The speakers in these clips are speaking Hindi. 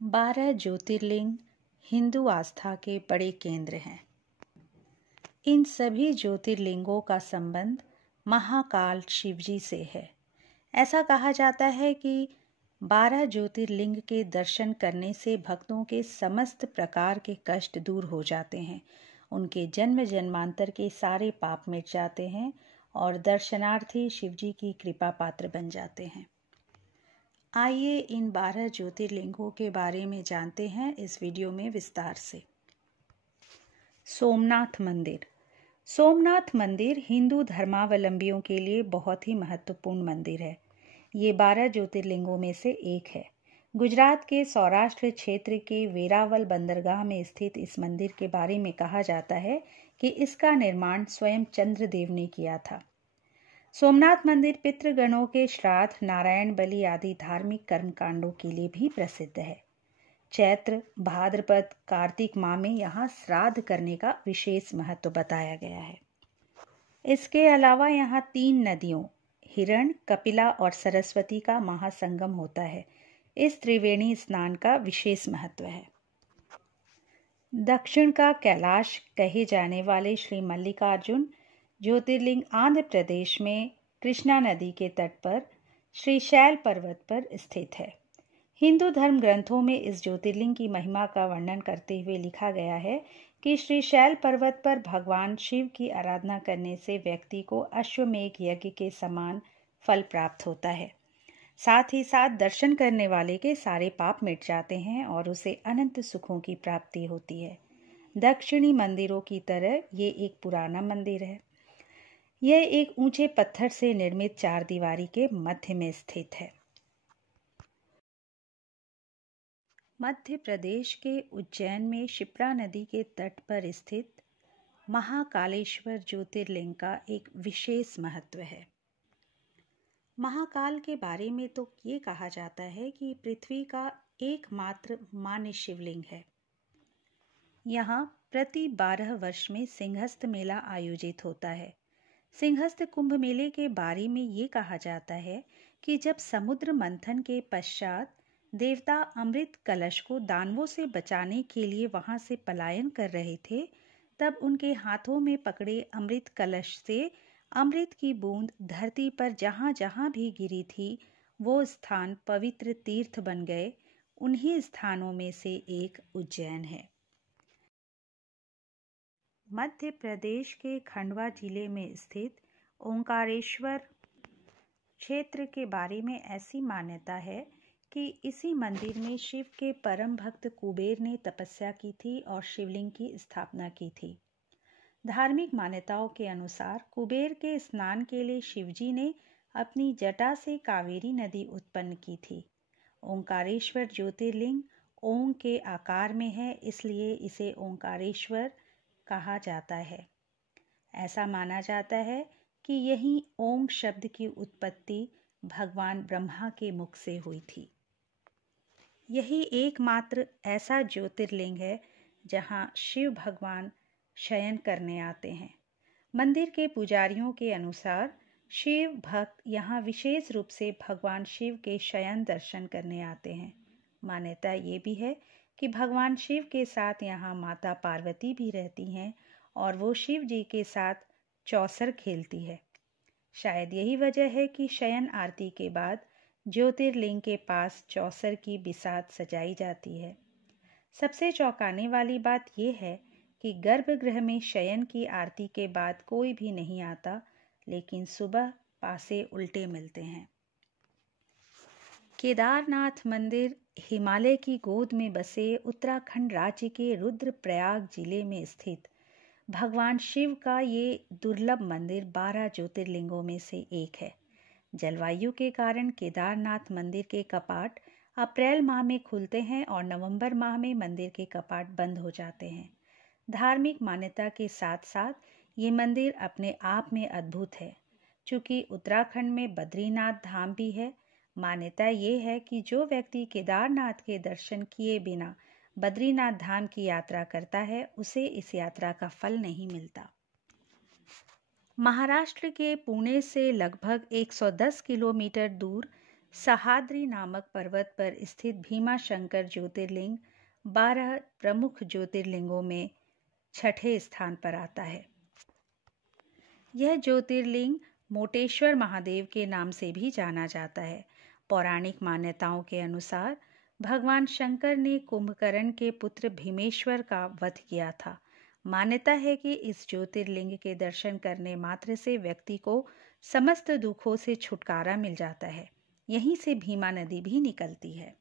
12 ज्योतिर्लिंग हिंदू आस्था के बड़े केंद्र हैं। इन सभी ज्योतिर्लिंगों का संबंध महाकाल शिवजी से है। ऐसा कहा जाता है कि 12 ज्योतिर्लिंग के दर्शन करने से भक्तों के समस्त प्रकार के कष्ट दूर हो जाते हैं, उनके जन्म जन्मांतर के सारे पाप मिट जाते हैं और दर्शनार्थी शिवजी की कृपा पात्र बन जाते हैं। आइए इन 12 ज्योतिर्लिंगों के बारे में जानते हैं इस वीडियो में विस्तार से। सोमनाथ मंदिर। सोमनाथ मंदिर हिंदू धर्मावलंबियों के लिए बहुत ही महत्वपूर्ण मंदिर है। ये 12 ज्योतिर्लिंगों में से एक है। गुजरात के सौराष्ट्र क्षेत्र के वेरावल बंदरगाह में स्थित इस मंदिर के बारे में कहा जाता है कि इसका निर्माण स्वयं चंद्रदेव ने किया था। सोमनाथ मंदिर पितृगणों के श्राद्ध, नारायण बलि आदि धार्मिक कर्मकांडों के लिए भी प्रसिद्ध है। चैत्र, भाद्रपद, कार्तिक माह में यहाँ श्राद्ध करने का विशेष महत्व बताया गया है। इसके अलावा यहाँ 3 नदियों हिरण, कपिला और सरस्वती का महासंगम होता है। इस त्रिवेणी स्नान का विशेष महत्व है। दक्षिण का कैलाश कहे जाने वाले श्री मल्लिकार्जुन ज्योतिर्लिंग आंध्र प्रदेश में कृष्णा नदी के तट पर श्रीशैल पर्वत पर स्थित है। हिंदू धर्म ग्रंथों में इस ज्योतिर्लिंग की महिमा का वर्णन करते हुए लिखा गया है कि श्रीशैल पर्वत पर भगवान शिव की आराधना करने से व्यक्ति को अश्वमेध यज्ञ के समान फल प्राप्त होता है। साथ ही साथ दर्शन करने वाले के सारे पाप मिट जाते हैं और उसे अनंत सुखों की प्राप्ति होती है। दक्षिणी मंदिरों की तरह ये एक पुराना मंदिर है। यह एक ऊंचे पत्थर से निर्मित 4 दीवारी के मध्य में स्थित है। मध्य प्रदेश के उज्जैन में शिप्रा नदी के तट पर स्थित महाकालेश्वर ज्योतिर्लिंग का एक विशेष महत्व है। महाकाल के बारे में तो ये कहा जाता है कि पृथ्वी का एकमात्र मान्य शिवलिंग है। यहाँ प्रति 12 वर्ष में सिंहस्थ मेला आयोजित होता है। सिंहस्थ कुंभ मेले के बारे में ये कहा जाता है कि जब समुद्र मंथन के पश्चात देवता अमृत कलश को दानवों से बचाने के लिए वहां से पलायन कर रहे थे, तब उनके हाथों में पकड़े अमृत कलश से अमृत की बूंद धरती पर जहां जहां भी गिरी थी, वो स्थान पवित्र तीर्थ बन गए। उन्हीं स्थानों में से एक उज्जैन है। मध्य प्रदेश के खंडवा जिले में स्थित ओंकारेश्वर क्षेत्र के बारे में ऐसी मान्यता है कि इसी मंदिर में शिव के परम भक्त कुबेर ने तपस्या की थी और शिवलिंग की स्थापना की थी। धार्मिक मान्यताओं के अनुसार कुबेर के स्नान के लिए शिवजी ने अपनी जटा से कावेरी नदी उत्पन्न की थी। ओंकारेश्वर ज्योतिर्लिंग ओंग के आकार में है, इसलिए इसे ओंकारेश्वर कहा जाता है। ऐसा माना जाता है कि यही ओंग शब्द की उत्पत्ति भगवान ब्रह्मा के मुख से हुई थी। यही एकमात्र ऐसा ज्योतिर्लिंग है जहां शिव भगवान शयन करने आते हैं। मंदिर के पुजारियों के अनुसार शिव भक्त यहाँ विशेष रूप से भगवान शिव के शयन दर्शन करने आते हैं। मान्यता ये भी है कि भगवान शिव के साथ यहाँ माता पार्वती भी रहती हैं और वो शिव जी के साथ चौसर खेलती है। शायद यही वजह है कि शयन आरती के बाद ज्योतिर्लिंग के पास चौसर की बिसात सजाई जाती है। सबसे चौंकाने वाली बात यह है कि गर्भगृह में शयन की आरती के बाद कोई भी नहीं आता, लेकिन सुबह पासे उल्टे मिलते हैं। केदारनाथ मंदिर हिमालय की गोद में बसे उत्तराखंड राज्य के रुद्रप्रयाग जिले में स्थित भगवान शिव का ये दुर्लभ मंदिर 12 ज्योतिर्लिंगों में से एक है। जलवायु के कारण केदारनाथ मंदिर के कपाट अप्रैल माह में खुलते हैं और नवंबर माह में मंदिर के कपाट बंद हो जाते हैं। धार्मिक मान्यता के साथ साथ ये मंदिर अपने आप में अद्भुत है। चूँकि उत्तराखंड में बद्रीनाथ धाम भी है, मान्यता ये है कि जो व्यक्ति केदारनाथ के दर्शन किए बिना बद्रीनाथ धाम की यात्रा करता है, उसे इस यात्रा का फल नहीं मिलता। महाराष्ट्र के पुणे से लगभग 110 किलोमीटर दूर सहाद्री नामक पर्वत पर स्थित भीमाशंकर ज्योतिर्लिंग 12 प्रमुख ज्योतिर्लिंगों में छठे स्थान पर आता है। यह ज्योतिर्लिंग मोटेश्वर महादेव के नाम से भी जाना जाता है। पौराणिक मान्यताओं के अनुसार भगवान शंकर ने कुंभकर्ण के पुत्र भीमेश्वर का वध किया था। मान्यता है कि इस ज्योतिर्लिंग के दर्शन करने मात्र से व्यक्ति को समस्त दुखों से छुटकारा मिल जाता है। यहीं से भीमा नदी भी निकलती है।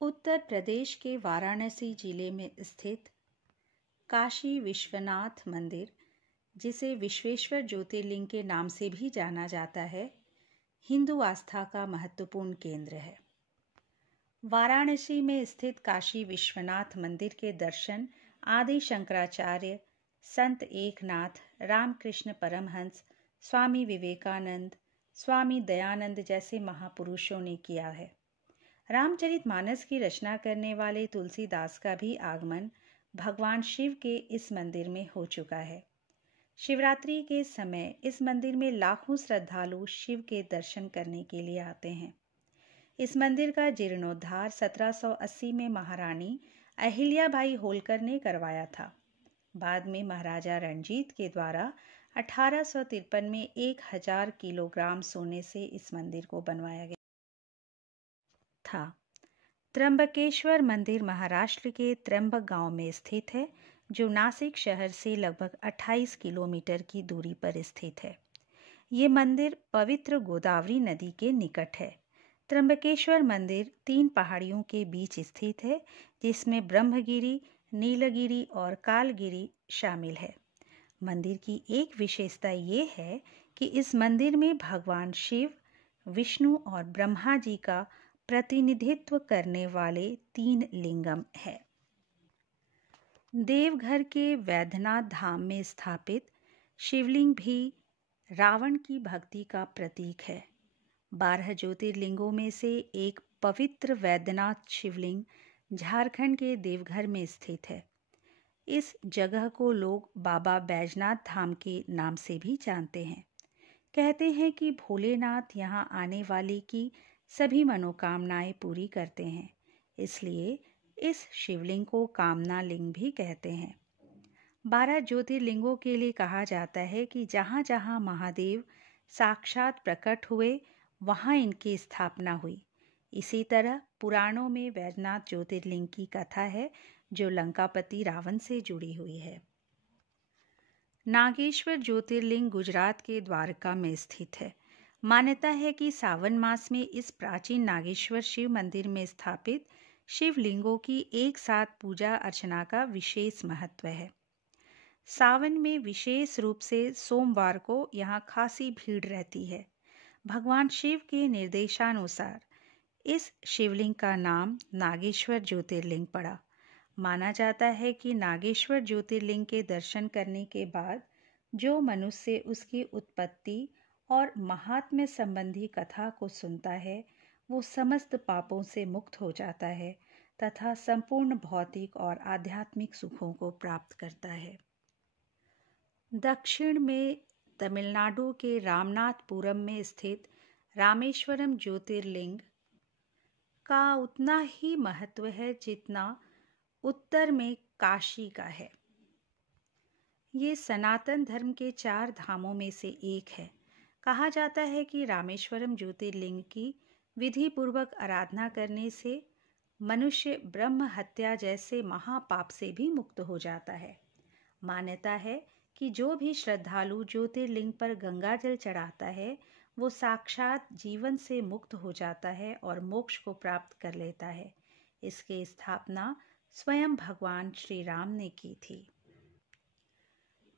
उत्तर प्रदेश के वाराणसी जिले में स्थित काशी विश्वनाथ मंदिर, जिसे विश्वेश्वर ज्योतिर्लिंग के नाम से भी जाना जाता है, हिंदू आस्था का महत्वपूर्ण केंद्र है। वाराणसी में स्थित काशी विश्वनाथ मंदिर के दर्शन आदि शंकराचार्य, संत एकनाथ, रामकृष्ण परमहंस, स्वामी विवेकानंद, स्वामी दयानंद जैसे महापुरुषों ने किया है। रामचरितमानस की रचना करने वाले तुलसीदास का भी आगमन भगवान शिव के इस मंदिर में हो चुका है। शिवरात्रि के समय इस मंदिर में लाखों श्रद्धालु शिव के दर्शन करने के लिए आते हैं। इस मंदिर का जीर्णोद्धार 1780 में महारानी अहिल्याबाई होलकर ने करवाया था। बाद में महाराजा रणजीत के द्वारा 1853 में 1000 किलोग्राम सोने से इस मंदिर को बनवाया गया था। त्र्यंबकेश्वर मंदिर महाराष्ट्र के त्र्यंबक गांव में स्थित है, जो नासिक शहर से लगभग 28 किलोमीटर की दूरी पर स्थित है। ये मंदिर पवित्र गोदावरी नदी के निकट है। त्र्यंबकेश्वर मंदिर 3 पहाड़ियों के बीच स्थित है, जिसमें ब्रह्मगिरी, नीलगिरी और कालगिरी शामिल है। मंदिर की एक विशेषता ये है कि इस मंदिर में भगवान शिव, विष्णु और ब्रह्मा जी का प्रतिनिधित्व करने वाले 3 लिंगम है। देवघर के वैद्यनाथ धाम में स्थापित शिवलिंग भी रावण की भक्ति का प्रतीक है। 12 ज्योतिर्लिंगों में से एक पवित्र वैद्यनाथ शिवलिंग झारखंड के देवघर में स्थित है। इस जगह को लोग बाबा बैजनाथ धाम के नाम से भी जानते हैं। कहते हैं कि भोलेनाथ यहाँ आने वाले की सभी मनोकामनाएं पूरी करते हैं, इसलिए इस शिवलिंग को कामना लिंग भी कहते हैं। 12 ज्योतिर्लिंगों के लिए कहा जाता है कि जहाँ जहाँ महादेव साक्षात प्रकट हुए, वहाँ इनकी स्थापना हुई। इसी तरह पुराणों में वैद्यनाथ ज्योतिर्लिंग की कथा है, जो लंकापति रावण से जुड़ी हुई है। नागेश्वर ज्योतिर्लिंग गुजरात के द्वारका में स्थित है। मान्यता है कि सावन मास में इस प्राचीन नागेश्वर शिव मंदिर में स्थापित शिवलिंगों की एक साथ पूजा अर्चना का विशेष महत्व है। सावन में विशेष रूप से सोमवार को यहाँ खासी भीड़ रहती है। भगवान शिव के निर्देशानुसार इस शिवलिंग का नाम नागेश्वर ज्योतिर्लिंग पड़ा। माना जाता है कि नागेश्वर ज्योतिर्लिंग के दर्शन करने के बाद जो मनुष्य उसकी उत्पत्ति और महात्म्य संबंधी कथा को सुनता है, वो समस्त पापों से मुक्त हो जाता है तथा संपूर्ण भौतिक और आध्यात्मिक सुखों को प्राप्त करता है। दक्षिण में तमिलनाडु के रामनाथपुरम में स्थित रामेश्वरम ज्योतिर्लिंग का उतना ही महत्व है जितना उत्तर में काशी का है। ये सनातन धर्म के 4 धामों में से एक है। कहा जाता है कि रामेश्वरम ज्योतिर्लिंग की विधि पूर्वक आराधना करने से मनुष्य ब्रह्म हत्या जैसे महापाप से भी मुक्त हो जाता है। मान्यता है कि जो भी श्रद्धालु ज्योतिर्लिंग पर गंगा जल चढ़ाता है, वो साक्षात जीवन से मुक्त हो जाता है और मोक्ष को प्राप्त कर लेता है। इसकी स्थापना स्वयं भगवान श्री राम ने की थी।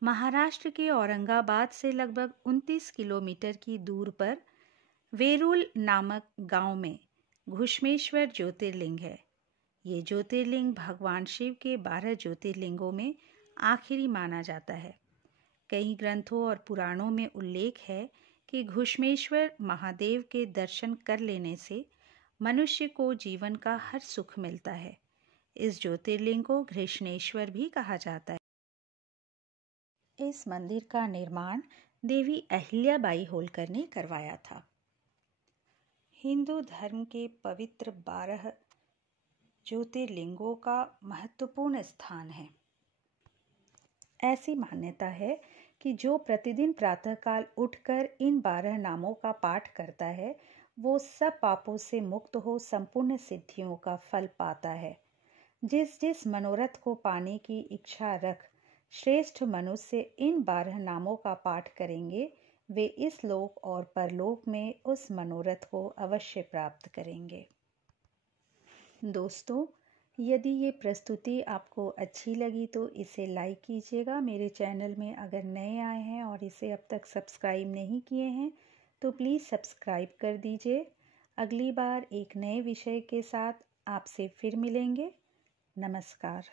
महाराष्ट्र के औरंगाबाद से लगभग 29 किलोमीटर की दूर पर वेरुल नामक गांव में घुश्मेश्वर ज्योतिर्लिंग है। ये ज्योतिर्लिंग भगवान शिव के 12 ज्योतिर्लिंगों में आखिरी माना जाता है। कई ग्रंथों और पुराणों में उल्लेख है कि घुश्मेश्वर महादेव के दर्शन कर लेने से मनुष्य को जीवन का हर सुख मिलता है। इस ज्योतिर्लिंग को घृष्णेश्वर भी कहा जाता है। इस मंदिर का निर्माण देवी अहिल्याबाई होलकर ने करवाया था। हिंदू धर्म के पवित्र 12 ज्योतिर्लिंगों का महत्वपूर्ण स्थान है। ऐसी मान्यता है कि जो प्रतिदिन प्रातःकाल उठकर इन 12 नामों का पाठ करता है वो सब पापों से मुक्त हो संपूर्ण सिद्धियों का फल पाता है। जिस जिस मनोरथ को पाने की इच्छा रख श्रेष्ठ मनुष्य इन 12 नामों का पाठ करेंगे वे इस लोक और परलोक में उस मनोरथ को अवश्य प्राप्त करेंगे। दोस्तों, यदि ये प्रस्तुति आपको अच्छी लगी तो इसे लाइक कीजिएगा। मेरे चैनल में अगर नए आए हैं और इसे अब तक सब्सक्राइब नहीं किए हैं तो प्लीज़ सब्सक्राइब कर दीजिए। अगली बार एक नए विषय के साथ आपसे फिर मिलेंगे। नमस्कार।